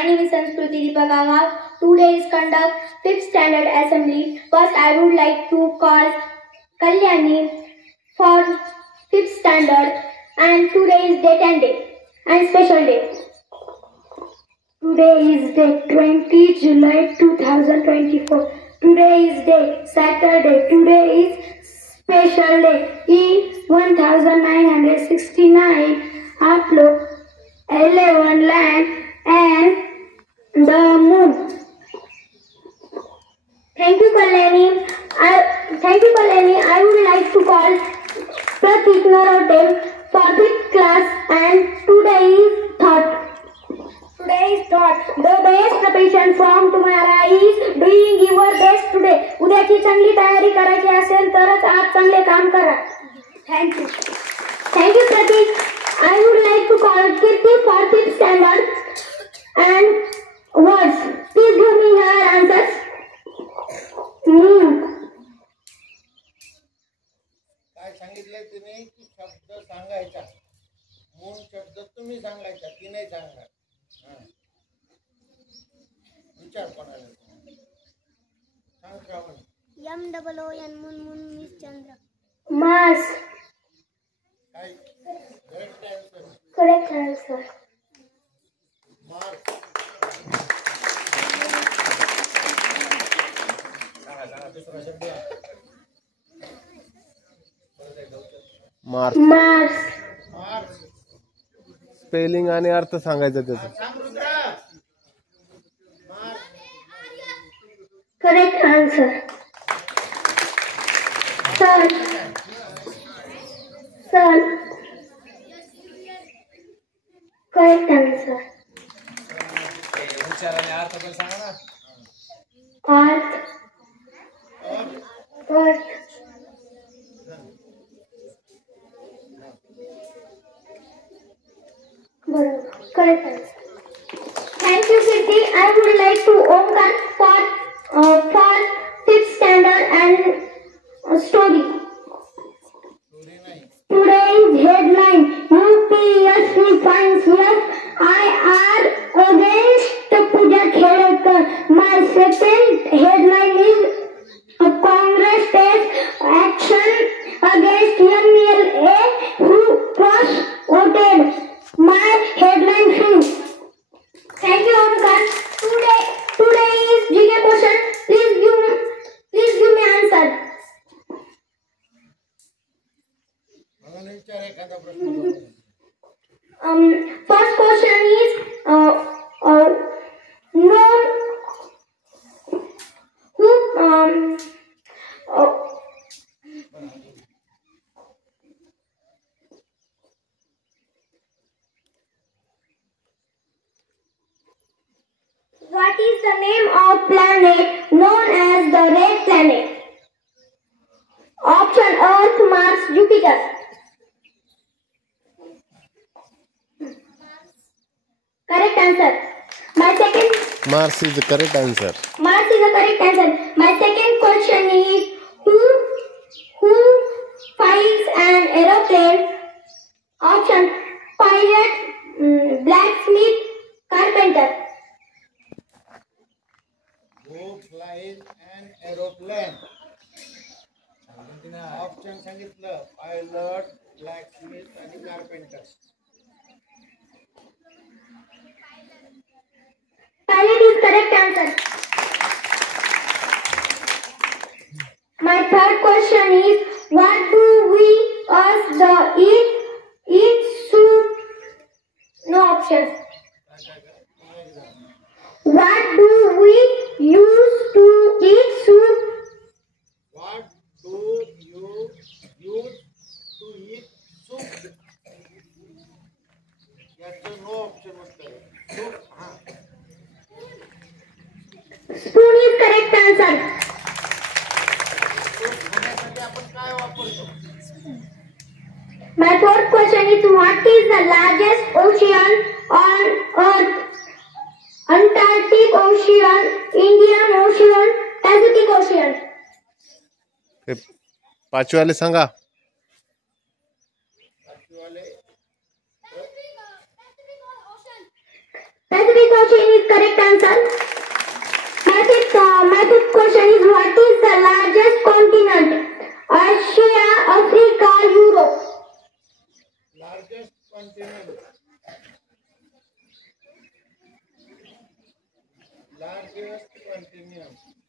My name is Sanskruti Deepakagav. Today is conduct 5th standard assembly. First, I would like to call Kalyani for 5th standard, and today is date and day and special day. Today is day 20 July 2024. Today is day Saturday. Today is special day. E 1969 upload 11 land and the moon. Thank you, Kalyani. I would like to call Pratik Narote for 5th class, and today is thought. The best preparation from tomorrow is doing your best today. उद्याची चांगली तयारी करायची असेल तरच आज चांगले काम करा. Thank you. Thank you, Pratik. I would like to call Kirti for 5th standard and words. Please give me your answers. काय सांगितलंय तुम्ही की शब्द सांगायचा. मूळ शब्द तुम्ही सांगायचा की नाही सांगणार. विचार कोणाला सांग. श्रावण. MOON मून मिस चंद्र. Mars. काय correct answer. Correct answer. Mars. दुसरा शब्द मार्स. मार्स. स्पेलिंग आणि अर्थ सांगायचा त्याचा. सांग Rudra. Mars. Correct answer. Sun. Correct answer. अर्थ पण सांगा ना. Earth. Correct answer. Thank you, Kirti. I would like to Omkar for 5th standard and story. Today's headline: UPSC finds FIR against Pooja Khedekar. My second headline is Congress takes action against MLA who cross-voted. My headline is. Thank you, Omkar. Today is GK question. Please give me answer. मला नाही विचार एखादा प्रश्न. First question is known who what is the name of planet known as the red planet? Option: Earth, Mars, Jupiter. Correct answer. Mars is the correct answer. Mars is the correct answer. My second question is who flies an aeroplane? Option: pilot, blacksmith, carpenter. Who flies an aeroplane? Option सांगितलं. Pilot, ब्लॅकस्मिथ आणि carpenter. Pilot is correct answer. My third question is what do we use the eat soup? No options. What do we use to eat soup? What do you use to eat soup? याचं no option उत्तर. Soup. Spoon is correct answer. Soup खाण्यासाठी आपण काय वापरतो? My fourth question is what is the largest ocean on earth? Antarctic Ocean, Indian Ocean, Pacific Ocean. पाचवेवाले Sanga. Pacific Ocean is correct answer. My fifth question is what is the largest continent? Asia, Africa, Europe. Largest continent. Largest continent.